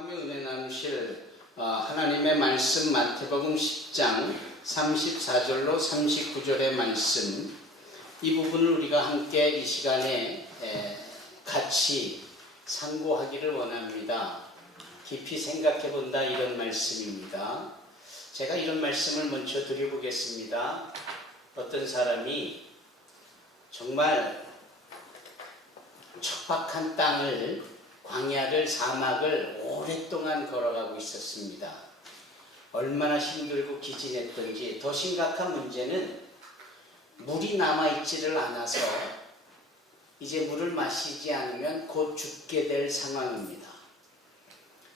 통하며 은혜 나누실 하나님의 말씀 마태복음 10장 34절로 39절의 말씀, 이 부분을 우리가 함께 이 시간에 같이 상고하기를 원합니다. 깊이 생각해 본다, 이런 말씀입니다. 제가 이런 말씀을 먼저 드려보겠습니다. 어떤 사람이 정말 척박한 땅을, 광야를, 사막을 오랫동안 걸어가고 있었습니다. 얼마나 힘들고 기진했던지. 더 심각한 문제는 물이 남아있지를 않아서 이제 물을 마시지 않으면 곧 죽게 될 상황입니다.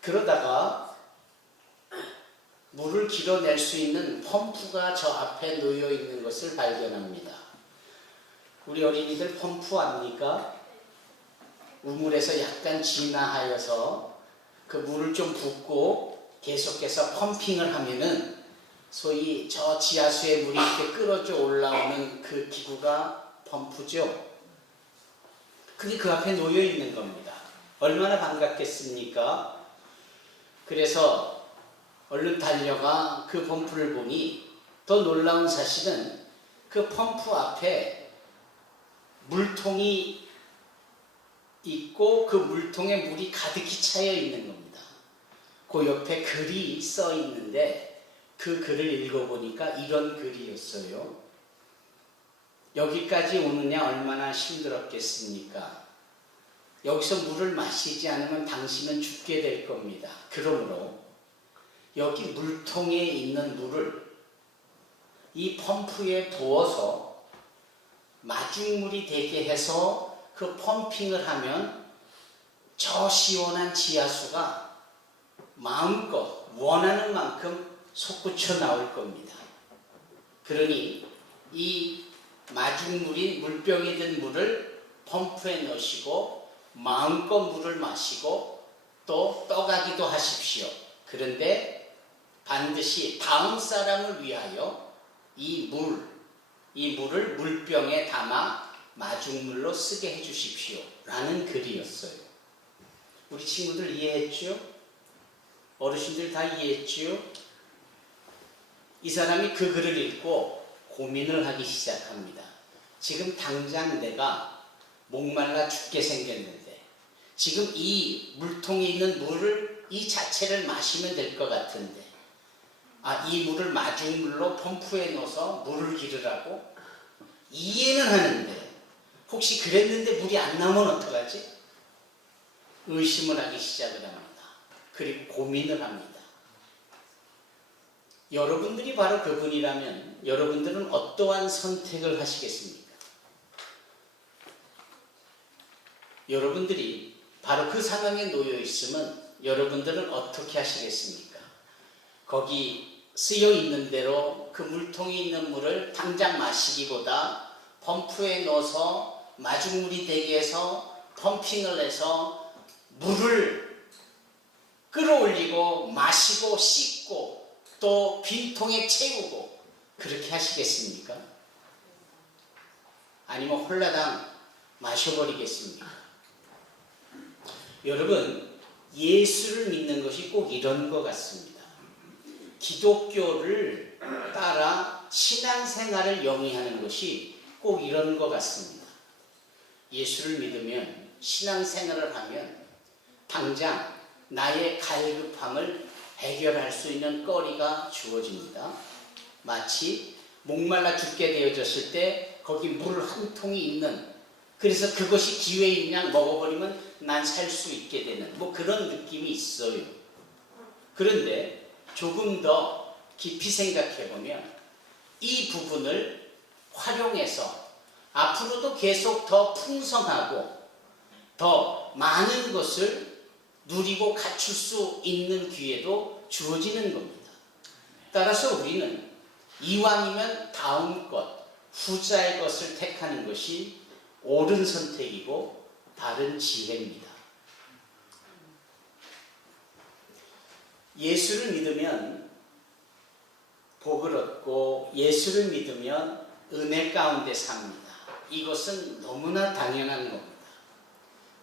그러다가 물을 길어낼 수 있는 펌프가 저 앞에 놓여 있는 것을 발견합니다. 우리 어린이들 펌프 압니까? 우물에서 약간 진화하여서 그 물을 좀 붓고 계속해서 펌핑을 하면은 소위 저 지하수의 물이 이렇게 끌어져 올라오는 그 기구가 펌프죠. 그게 그 앞에 놓여 있는 겁니다. 얼마나 반갑겠습니까? 그래서 얼른 달려가 그 펌프를 보니, 더 놀라운 사실은 그 펌프 앞에 물통이 있고 그 물통에 물이 가득히 차여 있는 겁니다. 그 옆에 글이 써 있는데 그 글을 읽어보니까 이런 글이었어요. 여기까지 오느냐 얼마나 힘들었겠습니까? 여기서 물을 마시지 않으면 당신은 죽게 될 겁니다. 그러므로 여기 물통에 있는 물을 이 펌프에 부어서 마중물이 되게 해서 그 펌핑을 하면 저 시원한 지하수가 마음껏 원하는 만큼 솟구쳐 나올 겁니다. 그러니 이 마중물인 물병에 든 물을 펌프에 넣으시고 마음껏 물을 마시고 또 떠가기도 하십시오. 그런데 반드시 다음 사람을 위하여 이 물을 물병에 담아 마중물로 쓰게 해주십시오, 라는 글이었어요. 우리 친구들 이해했죠? 어르신들 다 이해했죠? 이 사람이 그 글을 읽고 고민을 하기 시작합니다. 지금 당장 내가 목말라 죽게 생겼는데 지금 이 물통에 있는 물을 이 자체를 마시면 될 것 같은데, 이 물을 마중물로 펌프에 넣어서 물을 기르라고? 이해는 하는데 혹시 그랬는데 물이 안 나오면 어떡하지? 의심을 하기 시작을 합니다. 그리고 고민을 합니다. 여러분들이 바로 그분이라면 여러분들은 어떠한 선택을 하시겠습니까? 여러분들이 바로 그 상황에 놓여 있으면 여러분들은 어떻게 하시겠습니까? 거기 쓰여 있는 대로 그 물통에 있는 물을 당장 마시기보다 펌프에 넣어서 마중물이 되게 해서 펌핑을 해서 물을 끌어올리고 마시고 씻고 또 빈통에 채우고, 그렇게 하시겠습니까? 아니면 홀라당 마셔버리겠습니까? 여러분, 예수를 믿는 것이 꼭 이런 것 같습니다. 기독교를 따라 신앙생활을 영위하는 것이 꼭 이런 것 같습니다. 예수를 믿으면, 신앙생활을 하면 당장 나의 갈급함을 해결할 수 있는 거리가 주어집니다. 마치 목말라 죽게 되어졌을 때 거기 물 한 통이 있는, 그래서 그것이 기회인 양 먹어버리면 난 살 수 있게 되는 그런 느낌이 있어요. 그런데 조금 더 깊이 생각해보면 이 부분을 활용해서 앞으로도 계속 더 풍성하고 더 많은 것을 누리고 갖출 수 있는 기회도 주어지는 겁니다. 따라서 우리는 이왕이면 다음 것, 후자의 것을 택하는 것이 옳은 선택이고 바른 지혜입니다. 예수를 믿으면 복을 얻고 예수를 믿으면 은혜 가운데 삽니다. 이것은 너무나 당연한 겁니다.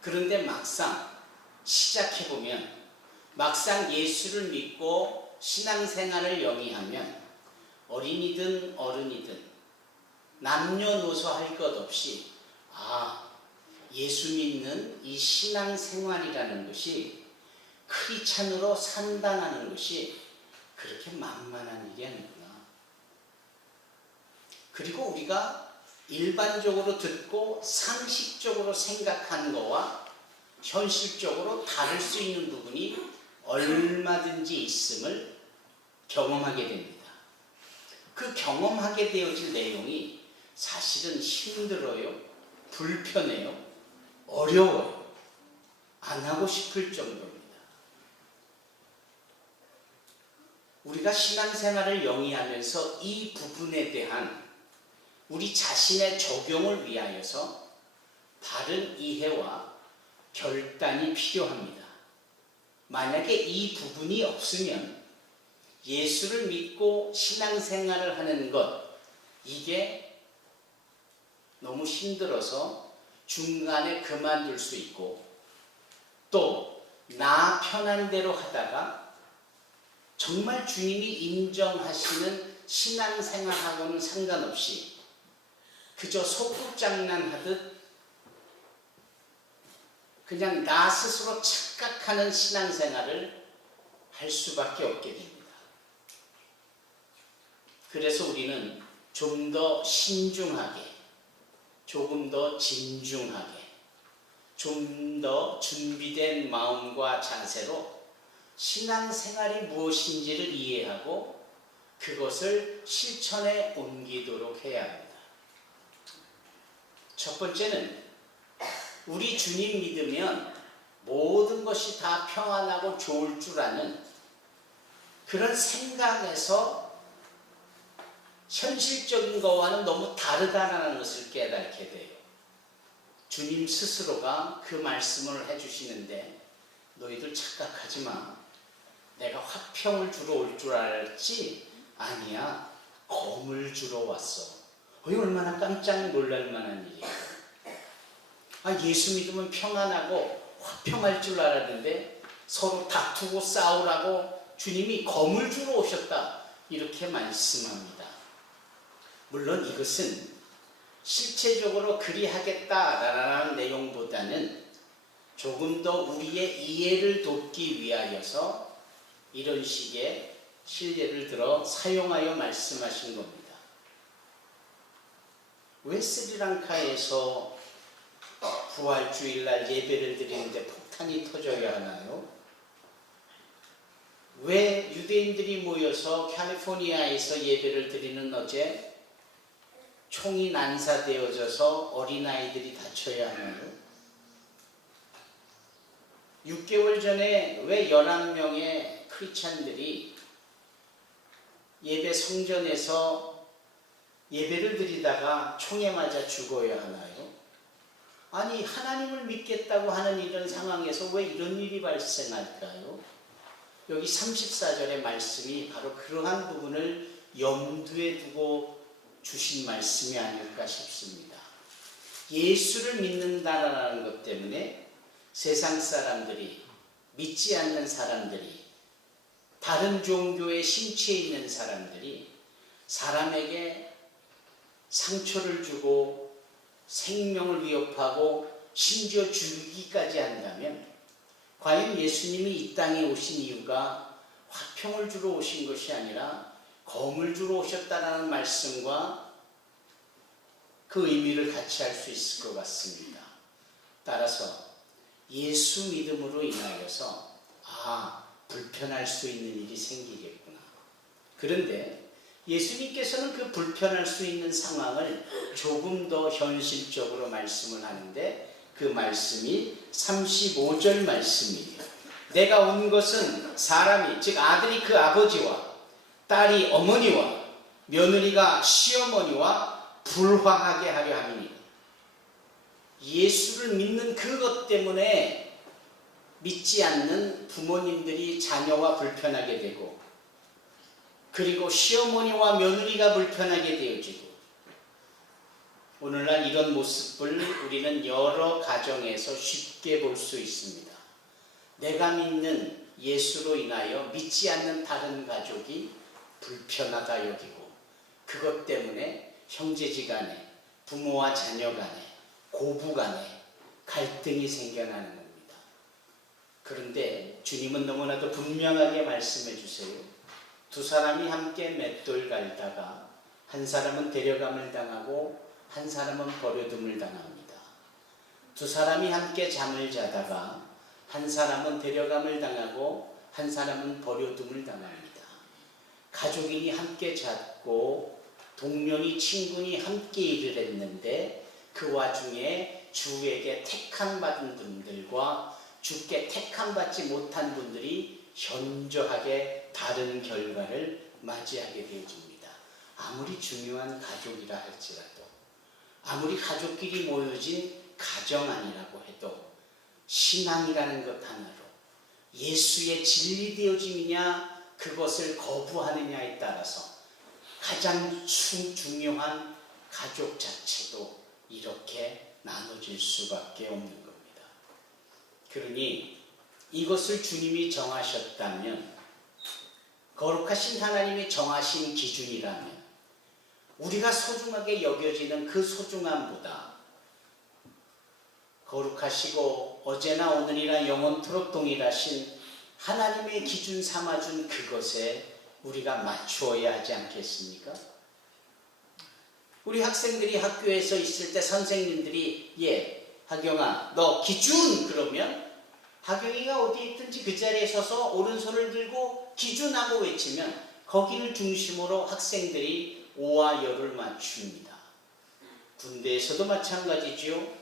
그런데 막상 시작해보면 막상 예수를 믿고 신앙생활을 영위하면 어린이든 어른이든 남녀노소 할 것 없이 예수 믿는 이 신앙생활이라는 것이 크리스찬으로 산다는 것이 그렇게 만만한 일이 아니구나. 그리고 우리가 일반적으로 듣고 상식적으로 생각한 거와 현실적으로 다를 수 있는 부분이 얼마든지 있음을 경험하게 됩니다. 그 경험하게 되어질 내용이 사실은 힘들어요, 불편해요, 어려워요. 안 하고 싶을 정도입니다. 우리가 신앙생활을 영위하면서 이 부분에 대한 우리 자신의 적용을 위하여서 바른 이해와 결단이 필요합니다. 만약에 이 부분이 없으면 예수를 믿고 신앙생활을 하는 것, 이게 너무 힘들어서 중간에 그만둘 수 있고, 또 나 편한 대로 하다가 정말 주님이 인정하시는 신앙생활하고는 상관없이 그저 소꿉장난하듯 그냥 나 스스로 착각하는 신앙생활을 할 수밖에 없게 됩니다. 그래서 우리는 좀 더 신중하게, 조금 더 진중하게, 좀 더 준비된 마음과 자세로 신앙생활이 무엇인지를 이해하고 그것을 실천에 옮기도록 해야 합니다. 첫 번째는 우리 주님 믿으면 모든 것이 다 평안하고 좋을 줄 아는 그런 생각에서 현실적인 것과는 너무 다르다는 것을 깨닫게 돼요. 주님 스스로가 그 말씀을 해주시는데 너희들 착각하지 마. 내가 화평을 주러 올 줄 알았지? 아니야. 검을 주러 왔어. 얼마나 깜짝 놀랄 만한 일이야. 예수 믿으면 평안하고 화평할 줄 알았는데 서로 다투고 싸우라고 주님이 검을 주러 오셨다. 이렇게 말씀합니다. 물론 이것은 실체적으로 그리하겠다라는 내용보다는 조금 더 우리의 이해를 돕기 위하여서 이런 식의 실례를 들어 사용하여 말씀하신 겁니다. 왜 스리랑카에서 부활주일날 예배를 드리는데 폭탄이 터져야 하나요? 왜 유대인들이 모여서 캘리포니아에서 예배를 드리는 어제 총이 난사되어져서 어린아이들이 다쳐야 하나요? 6개월 전에 왜 11명의 크리스찬들이 예배 성전에서 예배를 드리다가 총에 맞아 죽어야 하나요? 아니, 하나님을 믿겠다고 하는 이런 상황에서 왜 이런 일이 발생할까요? 여기 34절의 말씀이 바로 그러한 부분을 염두에 두고 주신 말씀이 아닐까 싶습니다. 예수를 믿는다라는 것 때문에 세상 사람들이, 믿지 않는 사람들이, 다른 종교에 심취해 있는 사람들이 사람에게 상처를 주고 생명을 위협하고 심지어 죽이기까지 한다면 과연 예수님이 이 땅에 오신 이유가 화평을 주러 오신 것이 아니라 검을 주러 오셨다는 말씀과 그 의미를 같이 할 수 있을 것 같습니다. 따라서 예수 믿음으로 인하여서 불편할 수 있는 일이 생기겠구나. 그런데 예수님께서는 그 불편할 수 있는 상황을 조금 더 현실적으로 말씀을 하는데 그 말씀이 35절 말씀이에요. 내가 온 것은 사람이, 즉 아들이 그 아버지와 딸이 어머니와 며느리가 시어머니와 불화하게 하려 함이니, 예수를 믿는 그것 때문에 믿지 않는 부모님들이 자녀와 불편하게 되고, 그리고 시어머니와 며느리가 불편하게 되어지고, 오늘날 이런 모습을 우리는 여러 가정에서 쉽게 볼 수 있습니다. 내가 믿는 예수로 인하여 믿지 않는 다른 가족이 불편하다 여기고 그것 때문에 형제지간에 부모와 자녀간에 고부간에 갈등이 생겨나는 겁니다. 그런데 주님은 너무나도 분명하게 말씀해 주세요. 두 사람이 함께 맷돌 갈다가 한 사람은 데려감을 당하고 한 사람은 버려둠을 당합니다. 두 사람이 함께 잠을 자다가 한 사람은 데려감을 당하고 한 사람은 버려둠을 당합니다. 가족인이 함께 잤고 동료니 친구니 함께 일을 했는데 그 와중에 주에게 택함받은 분들과 주께 택함받지 못한 분들이 현저하게 다른 결과를 맞이하게 되어집니다. 아무리 중요한 가족이라 할지라도 아무리 가족끼리 모여진 가정 아니라고 해도 신앙이라는 것 하나로 예수의 진리되어짐이냐 그것을 거부하느냐에 따라서 가장 중요한 가족 자체도 이렇게 나눠질 수밖에 없는 겁니다. 그러니 이것을 주님이 정하셨다면, 거룩하신 하나님이 정하신 기준이라면 우리가 소중하게 여겨지는 그 소중함보다 거룩하시고 어제나 오늘이나 영원토록 동일하신 하나님의 기준 삼아준 그것에 우리가 맞추어야 하지 않겠습니까? 우리 학생들이 학교에서 있을 때 선생님들이 하경아 너 기준 그러면 하경이가 어디 있든지 그 자리에 서서 오른손을 들고 기준하고 외치면 거기를 중심으로 학생들이 오와 여를 맞춥니다. 군대에서도 마찬가지지요.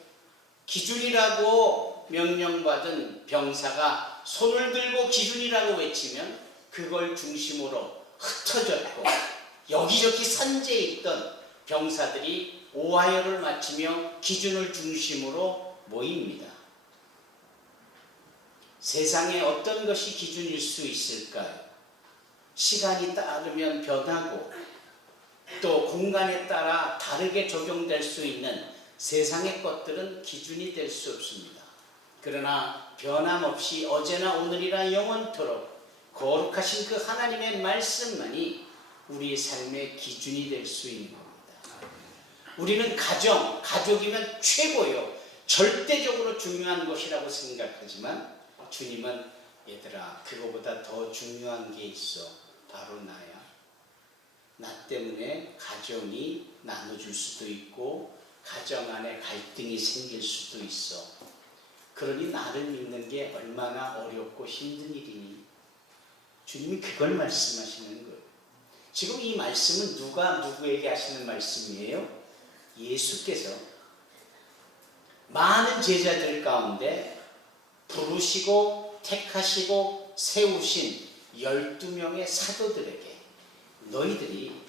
기준이라고 명령받은 병사가 손을 들고 기준이라고 외치면 그걸 중심으로 흩어졌고 여기저기 산재에 있던 병사들이 오하여를 맞추며 기준을 중심으로 모입니다. 세상에 어떤 것이 기준일 수 있을까요? 시간이 따르면 변하고 또 공간에 따라 다르게 적용될 수 있는 세상의 것들은 기준이 될 수 없습니다. 그러나 변함없이 어제나 오늘이나 영원토록 거룩하신 그 하나님의 말씀만이 우리의 삶의 기준이 될 수 있는 겁니다. 우리는 가족이면 최고요. 절대적으로 중요한 것이라고 생각하지만 주님은 얘들아 그거보다 더 중요한 게 있어. 바로 나야. 나 때문에 가정이 나눠질 수도 있고 가정 안에 갈등이 생길 수도 있어. 그러니 나를 믿는 게 얼마나 어렵고 힘든 일이니. 주님이 그걸 말씀하시는 거예요. 지금 이 말씀은 누가 누구에게 하시는 말씀이에요? 예수께서 많은 제자들 가운데 부르시고 택하시고 세우신 12명의 사도들에게 너희들이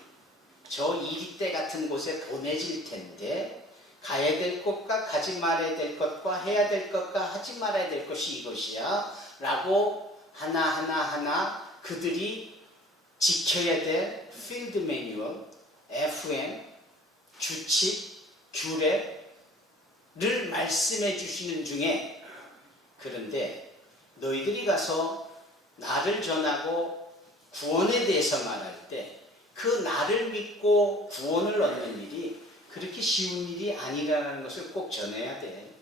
저 이리떼 같은 곳에 보내질 텐데 가야 될 것과 가지 말아야 될 것과 해야 될 것과 하지 말아야 될 것이 이것이야 라고 하나하나 그들이 지켜야 될 필드 매뉴얼, FM, 규칙, 규례를 말씀해 주시는 중에 그런데 너희들이 가서 나를 전하고 구원에 대해서 말할 때 그 나를 믿고 구원을 얻는 일이 그렇게 쉬운 일이 아니라는 것을 꼭 전해야 돼.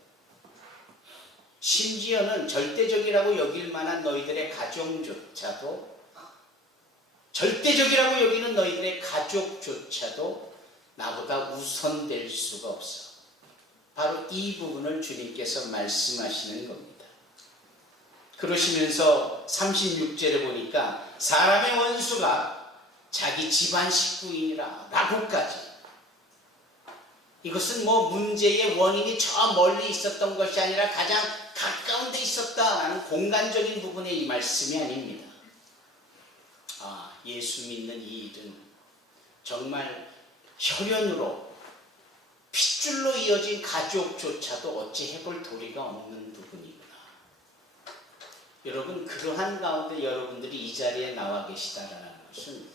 심지어는 절대적이라고 여길 만한 너희들의 가정조차도 절대적이라고 여기는 너희들의 가족조차도 나보다 우선될 수가 없어. 바로 이 부분을 주님께서 말씀하시는 겁니다. 그러시면서 36절에 보니까 사람의 원수가 자기 집안 식구인이라 라고까지. 이것은 문제의 원인이 저 멀리 있었던 것이 아니라 가장 가까운 데 있었다라는 공간적인 부분의 이 말씀이 아닙니다. 예수 믿는 이 일은 정말 혈연으로 핏줄로 이어진 가족조차도 어찌 해볼 도리가 없는 부분이구나. 여러분 그러한 가운데 여러분들이 이 자리에 나와 계시다라는 것은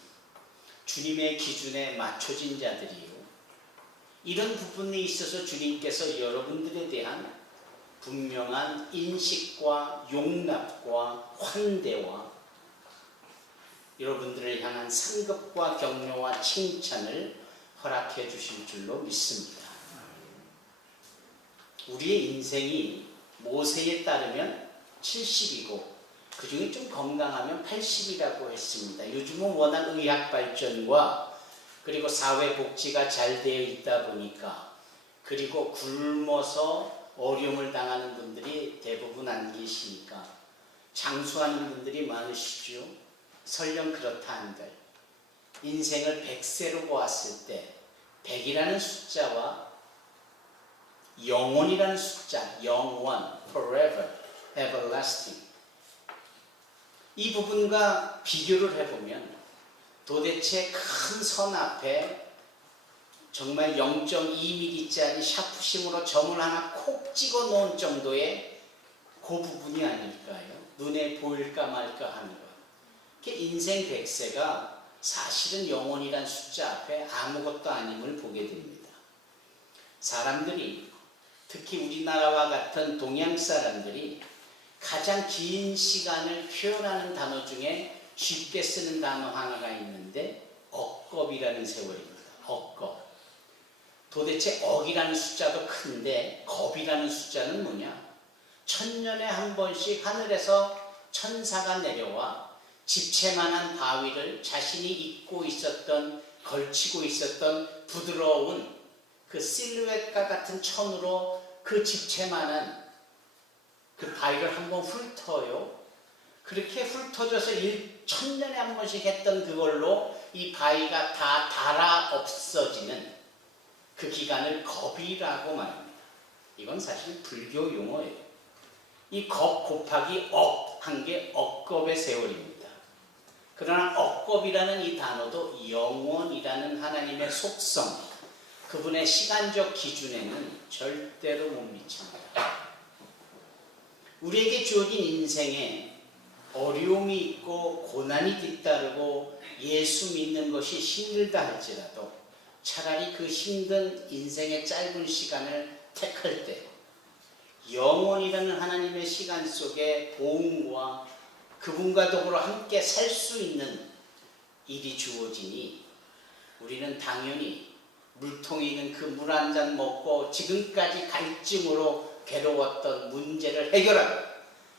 주님의 기준에 맞춰진 자들이요. 이런 부분에 있어서 주님께서 여러분들에 대한 분명한 인식과 용납과 환대와 여러분들을 향한 상급과 격려와 칭찬을 허락해 주실 줄로 믿습니다. 우리의 인생이 모세에 따르면 70이고 그 중에 좀 건강하면 80이라고 했습니다. 요즘은 워낙 의학 발전과 그리고 사회복지가 잘 되어 있다 보니까 그리고 굶어서 어려움을 당하는 분들이 대부분 안 계시니까 장수하는 분들이 많으시죠. 설령 그렇다 한들 인생을 100세로 보았을 때 100이라는 숫자와 영원이라는 숫자, 영원, forever, everlasting 이 부분과 비교를 해보면 도대체 큰 선 앞에 정말 0.2mm짜리 샤프심으로 점을 하나 콕 찍어 놓은 정도의 그 부분이 아닐까요? 눈에 보일까 말까 하는 것. 인생 100세가 사실은 영원이란 숫자 앞에 아무것도 아님을 보게 됩니다. 사람들이 특히 우리나라와 같은 동양 사람들이 가장 긴 시간을 표현하는 단어 중에 쉽게 쓰는 단어 하나가 있는데 억겁이라는 세월입니다. 억겁. 도대체 억이라는 숫자도 큰데 겁이라는 숫자는 뭐냐? 1000년에 한 번씩 하늘에서 천사가 내려와 집채만한 바위를 자신이 입고 있었던 걸치고 있었던 부드러운 그 실루엣과 같은 천으로 그 집채만한 그 바위를 한번 훑어요. 그렇게 훑어져서 1000년에 한 번씩 했던 그걸로 이 바위가 다 닳아 없어지는 그 기간을 겁이라고 말합니다. 이건 사실 불교 용어예요. 이 겁 곱하기 억 한 게 억겁의 세월입니다. 그러나 억겁이라는 이 단어도 영원이라는 하나님의 속성, 그분의 시간적 기준에는 절대로 못 미칩니다. 우리에게 주어진 인생에 어려움이 있고 고난이 뒤따르고 예수 믿는 것이 힘들다 할지라도 차라리 그 힘든 인생의 짧은 시간을 택할 때 영원이라는 하나님의 시간 속에 보응과 그분과 더불어 함께 살 수 있는 일이 주어지니 우리는 당연히 물통에 있는 그 물 한 잔 먹고 지금까지 갈증으로 괴로웠던 문제를 해결하고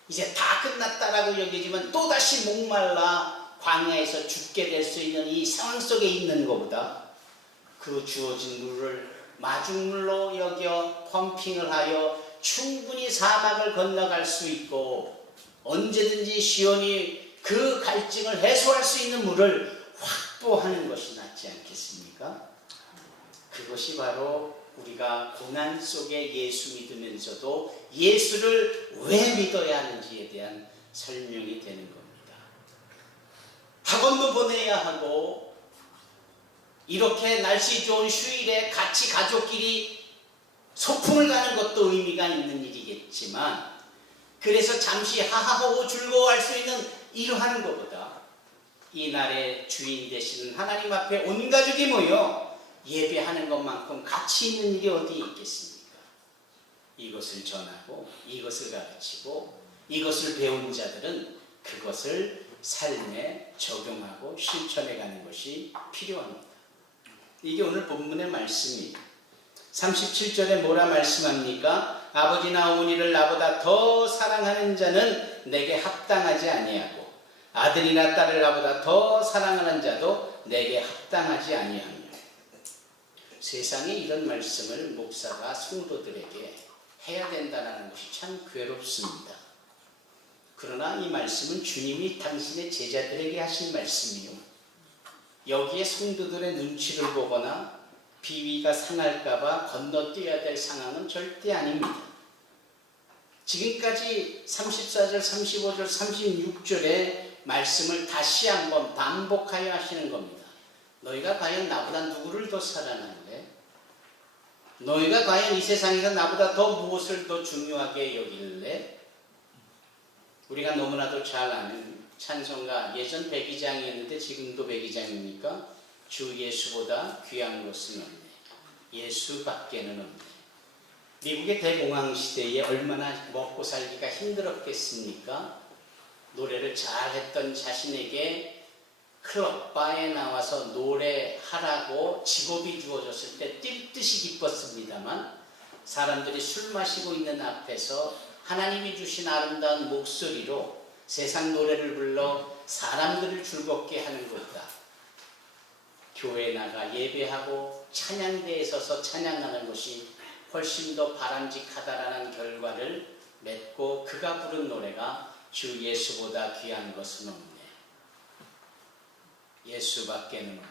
이제 다 끝났다라고 여기지만 또다시 목말라 광야에서 죽게 될 수 있는 이 상황 속에 있는 것보다 그 주어진 물을 마중물로 여겨 펌핑을 하여 충분히 사막을 건너갈 수 있고 언제든지 시온이 그 갈증을 해소할 수 있는 물을 확보하는 것이 낫지 않겠습니까? 그것이 바로 우리가 고난 속에 예수 믿으면서도 예수를 왜 믿어야 하는지에 대한 설명이 되는 겁니다. 학원도 보내야 하고 이렇게 날씨 좋은 휴일에 같이 가족끼리 소풍을 가는 것도 의미가 있는 일이겠지만 그래서 잠시 하하호호 즐거워할 수 있는 일을 하는 것보다 이 날의 주인 되시는 하나님 앞에 온 가족이 모여 예배하는 것만큼 가치 있는 일이 어디 있겠습니까? 이것을 전하고 이것을 가르치고 이것을 배운 자들은 그것을 삶에 적용하고 실천해가는 것이 필요합니다. 이게 오늘 본문의 말씀입니다. 37절에 뭐라 말씀합니까? 아버지나 어머니를 나보다 더 사랑하는 자는 내게 합당하지 아니하고 아들이나 딸을 나보다 더 사랑하는 자도 내게 합당하지 아니하며. 세상에 이런 말씀을 목사가 성도들에게 해야 된다는 것이 참 괴롭습니다. 그러나 이 말씀은 주님이 당신의 제자들에게 하신 말씀이요, 여기에 성도들의 눈치를 보거나 비위가 상할까봐 건너뛰어야 될 상황은 절대 아닙니다. 지금까지 34절, 35절, 36절의 말씀을 다시 한번 반복하여 하시는 겁니다. 너희가 과연 나보다 누구를 더 사랑하는데? 너희가 과연 이 세상에서 나보다 더 무엇을 더 중요하게 여길래? 우리가 너무나도 잘 아는 찬송가, 예전 백이장이었는데 지금도 백이장입니까? 주 예수보다 귀한 것은 없네. 예수밖에는 없네. 미국의 대공황 시대에 얼마나 먹고 살기가 힘들었겠습니까? 노래를 잘했던 자신에게 클럽 바에 나와서 노래하라고 직업이 주어졌을 때 뛸 듯이 기뻤습니다만, 사람들이 술 마시고 있는 앞에서 하나님이 주신 아름다운 목소리로 세상 노래를 불러 사람들을 즐겁게 하는 것보다 교회 나가 예배하고 찬양대에 서서 찬양하는 것이 훨씬 더 바람직하다라는 결과를 맺고, 그가 부른 노래가 주 예수보다 귀한 것은 없네, 예수밖에는 없네.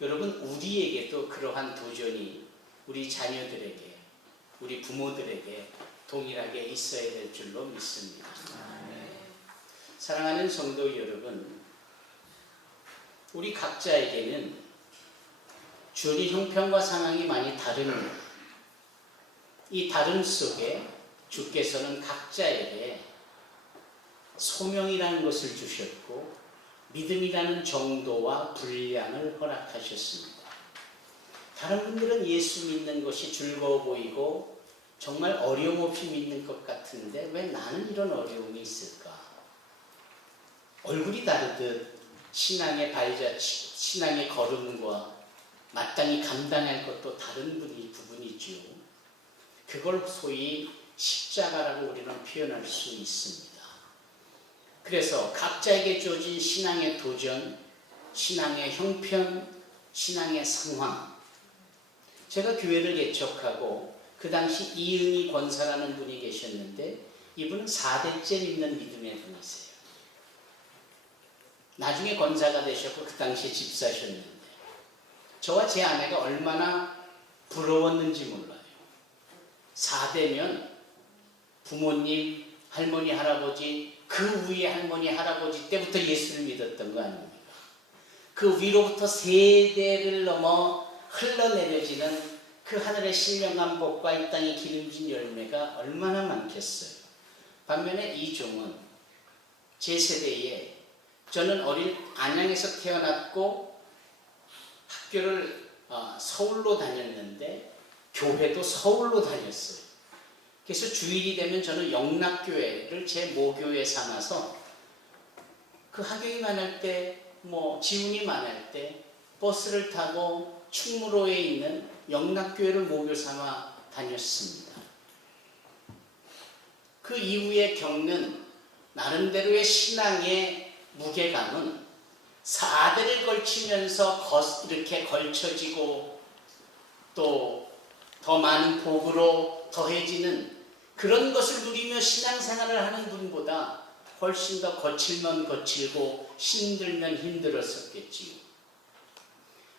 여러분, 우리에게도 그러한 도전이 우리 자녀들에게, 우리 부모들에게 동일하게 있어야 될 줄로 믿습니다. 사랑하는 성도 여러분, 우리 각자에게는 주어진 형편과 상황이 많이 다릅니다. 이 다름 속에 주께서는 각자에게 소명이라는 것을 주셨고 믿음이라는 정도와 분량을 허락하셨습니다. 다른 분들은 예수 믿는 것이 즐거워 보이고 정말 어려움 없이 믿는 것 같은데 왜 나는 이런 어려움이 있을까? 얼굴이 다르듯 신앙의 발자취, 신앙의 걸음과 마땅히 감당할 것도 다른 부분이죠. 그걸 소위 십자가라고 우리는 표현할 수 있습니다. 그래서 각자에게 주어진 신앙의 도전, 신앙의 형편, 신앙의 상황. 제가 교회를 개척하고 그 당시 이은희 권사라는 분이 계셨는데, 이분은 4대째 믿는 믿음의 분이세요. 나중에 권사가 되셨고 그 당시에 집사셨는데, 저와 제 아내가 얼마나 부러웠는지 몰라요. 4대면 부모님, 할머니, 할아버지, 그 위에 할머니, 할아버지 때부터 예수를 믿었던 거 아닙니까? 그 위로부터 세대를 넘어 흘러내려지는 그 하늘의 신령한 복과 이 땅의 기름진 열매가 얼마나 많겠어요. 반면에 이 종은 제 세대에, 저는 어린 안양에서 태어났고 학교를 서울로 다녔는데 교회도 서울로 다녔어요. 그래서 주일이 되면 저는 영락교회를 제 모교회 삼아서 그 학용이 많을 때, 지운이 많을 때 버스를 타고 충무로에 있는 영락교회를 모교 삼아 다녔습니다. 그 이후에 겪는 나름대로의 신앙의 무게감은 4대를 걸치면서 이렇게 걸쳐지고 또 더 많은 복으로 더해지는 그런 것을 누리며 신앙생활을 하는 분보다 훨씬 더 거칠면 거칠고 힘들면 힘들었었겠지요.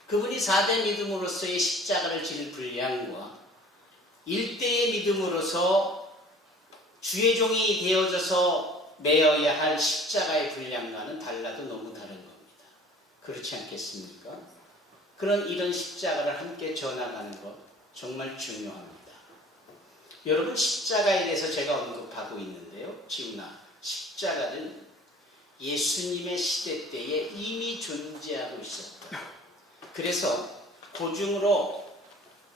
그분이 4대 믿음으로서의 십자가를 질 분량과 1대의 믿음으로서 주의 종이 되어져서 매어야 할 십자가의 분량과는 달라도 너무 다른 겁니다. 그렇지 않겠습니까? 이런 십자가를 함께 져나가는 것 정말 중요합니다. 여러분, 십자가에 대해서 제가 언급하고 있는데요. 지훈아, 십자가는 예수님의 시대 때에 이미 존재하고 있었다. 그래서 고증으로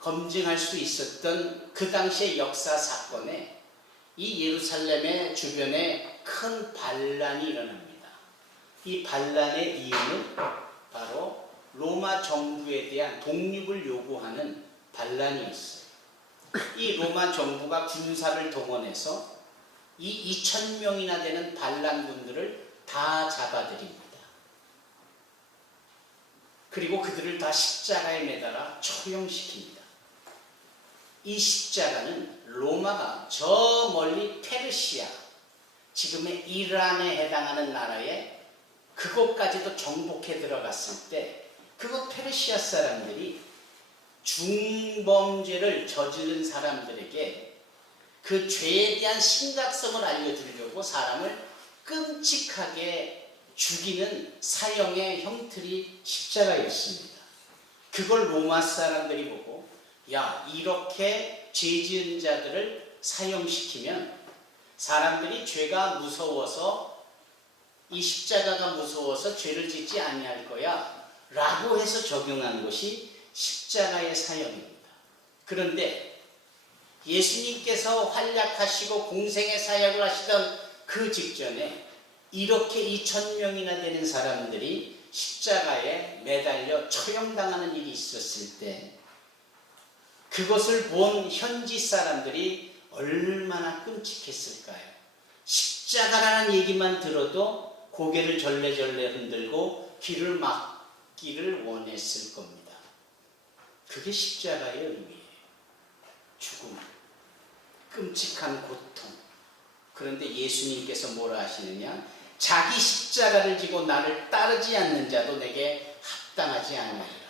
검증할 수 있었던 그 당시의 역사 사건에 이 예루살렘의 주변에 큰 반란이 일어납니다. 이 반란의 이유는 바로 로마 정부에 대한 독립을 요구하는 반란이었어요. 이 로마 정부가 군사를 동원해서 이 2,000명이나 되는 반란군들을 다 잡아들입니다. 그리고 그들을 다 십자가에 매달아 처형시킵니다. 이 십자가는 로마가 저 멀리 페르시아, 지금의 이란에 해당하는 나라에 그곳까지도 정복해 들어갔을 때 그곳 페르시아 사람들이 중범죄를 저지른 사람들에게 그 죄에 대한 심각성을 알려주려고 사람을 끔찍하게 죽이는 사형의 형틀이 십자가였습니다. 그걸 로마 사람들이 보고, 야, 이렇게 죄 지은 자들을 사형시키면 사람들이 죄가 무서워서, 이 십자가가 무서워서 죄를 짓지 아니할 거야 라고 해서 적용한 것이 십자가의 사형입니다. 그런데 예수님께서 활약하시고 공생의 사역을 하시던 그 직전에 이렇게 2,000명이나 되는 사람들이 십자가에 매달려 처형당하는 일이 있었을 때 그것을 본 현지 사람들이 얼마나 끔찍했을까요? 십자가라는 얘기만 들어도 고개를 절레절레 흔들고 귀를 막기를 원했을 겁니다. 그게 십자가의 의미예요. 죽음, 끔찍한 고통. 그런데 예수님께서 뭐라 하시느냐? 자기 십자가를 지고 나를 따르지 않는 자도 내게 합당하지 아니하리라.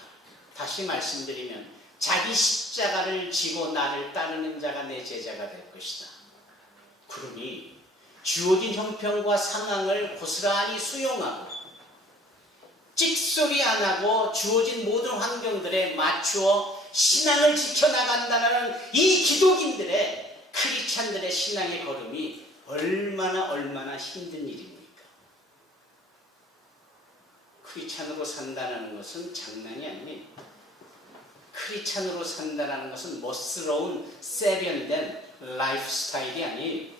다시 말씀드리면 자기 십자가를 지고 나를 따르는 자가 내 제자가 될 것이다. 그러니 주어진 형편과 상황을 고스란히 수용하고 찍소리 안 하고 주어진 모든 환경들에 맞추어 신앙을 지켜나간다는 이 기독인들의, 크리스찬들의 신앙의 걸음이 얼마나 힘든 일입니까? 크리스찬으로 산다는 것은 장난이 아닙니다. 크리스찬으로 산다는 것은 멋스러운 세련된 라이프 스타일이 아니에요.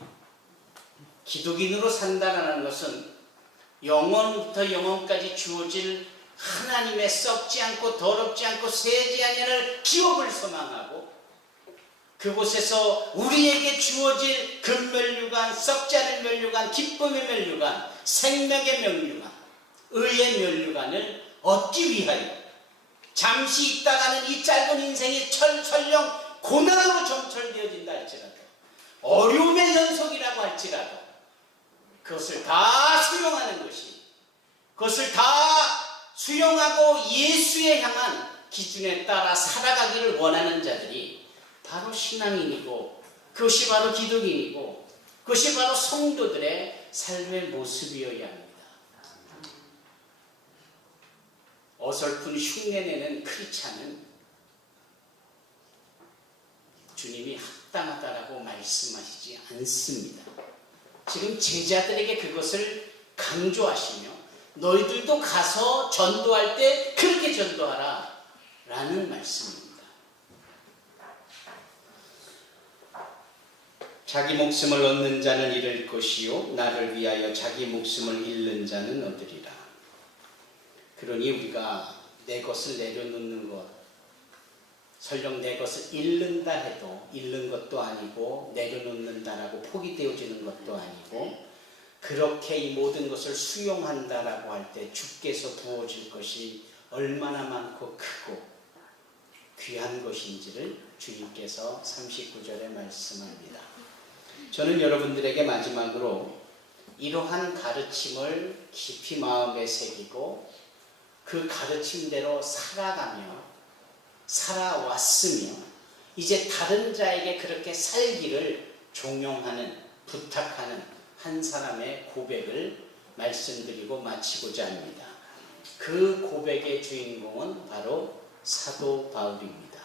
기독인으로 산다는 것은 영원부터 영원까지 주어질 하나님의 썩지 않고 더럽지 않고 새지 아니할 기업을 소망하고 그곳에서 우리에게 주어질 금면류관, 썩지 않을 면류관, 기쁨의 면류관, 생명의 면류관, 의의 면류관을 얻기 위하여 잠시 있다가는 이 짧은 인생이 설령 고난으로 점철되어진다 할지라도 어려움의 연속이라고 할지라도 그것을 다 수용하는 것이, 그것을 다 수용하고 예수에 향한 기준에 따라 살아가기를 원하는 자들이 바로 신앙인이고 그것이 바로 기독인이고 그것이 바로 성도들의 삶의 모습이어야 합니다. 어설픈 흉내내는 크리스찬은 주님이 합당하다라고 말씀하시지 않습니다. 지금 제자들에게 그것을 강조하시며 너희들도 가서 전도할 때 그렇게 전도하라 라는 말씀입니다. 자기 목숨을 얻는 자는 잃을 것이요 나를 위하여 자기 목숨을 잃는 자는 얻으리라. 그러니 우리가 내 것을 내려놓는 것, 설령 내 것을 잃는다 해도 잃는 것도 아니고 내려놓는다라고 포기되어지는 것도 아니고 그렇게 이 모든 것을 수용한다라고 할 때 주께서 부어줄 것이 얼마나 많고 크고 귀한 것인지를 주님께서 39절에 말씀합니다. 저는 여러분들에게 마지막으로 이러한 가르침을 깊이 마음에 새기고 그 가르침대로 살아왔으며 이제 다른 자에게 그렇게 살기를 종용하는, 부탁하는 한 사람의 고백을 말씀드리고 마치고자 합니다. 그 고백의 주인공은 바로 사도 바울입니다.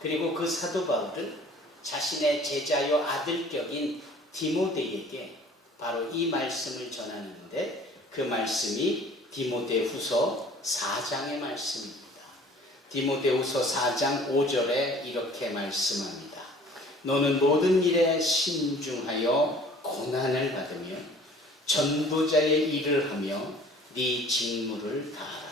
그리고 그 사도 바울은 자신의 제자요 아들격인 디모데에게 바로 이 말씀을 전하는데 그 말씀이 디모데후서 4장의 말씀입니다. 디모데후서 4장 5절에 이렇게 말씀합니다. 너는 모든 일에 신중하여 고난을 받으며 전부자의 일을 하며 네 직무를 다하라.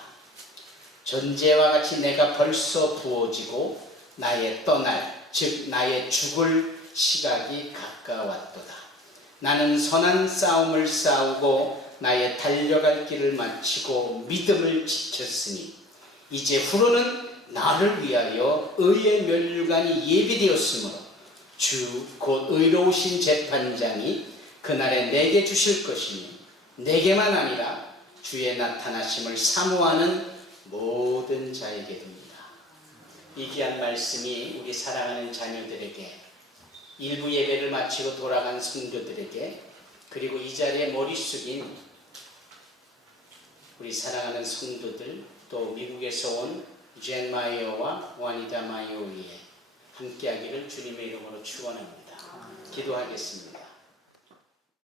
전제와 같이 내가 벌써 부어지고 나의 떠날 즉 나의 죽을 시각이 가까웠도다. 나는 선한 싸움을 싸우고 나의 달려갈 길을 마치고 믿음을 지켰으니 이제 후로는 나를 위하여 의의 면류관이 예비되었으므로 주 곧 의로우신 재판장이 그날에 내게 주실 것이니 내게만 아니라 주의 나타나심을 사모하는 모든 자에게 됩니다. 이 귀한 말씀이 우리 사랑하는 자녀들에게, 일부 예배를 마치고 돌아간 성도들에게, 그리고 이 자리에 머리 숙인 우리 사랑하는 성도들, 또 미국에서 온 젠 마이어와 와니다 마이어에 함께하기를 주님의 이름으로 축원합니다. 기도하겠습니다.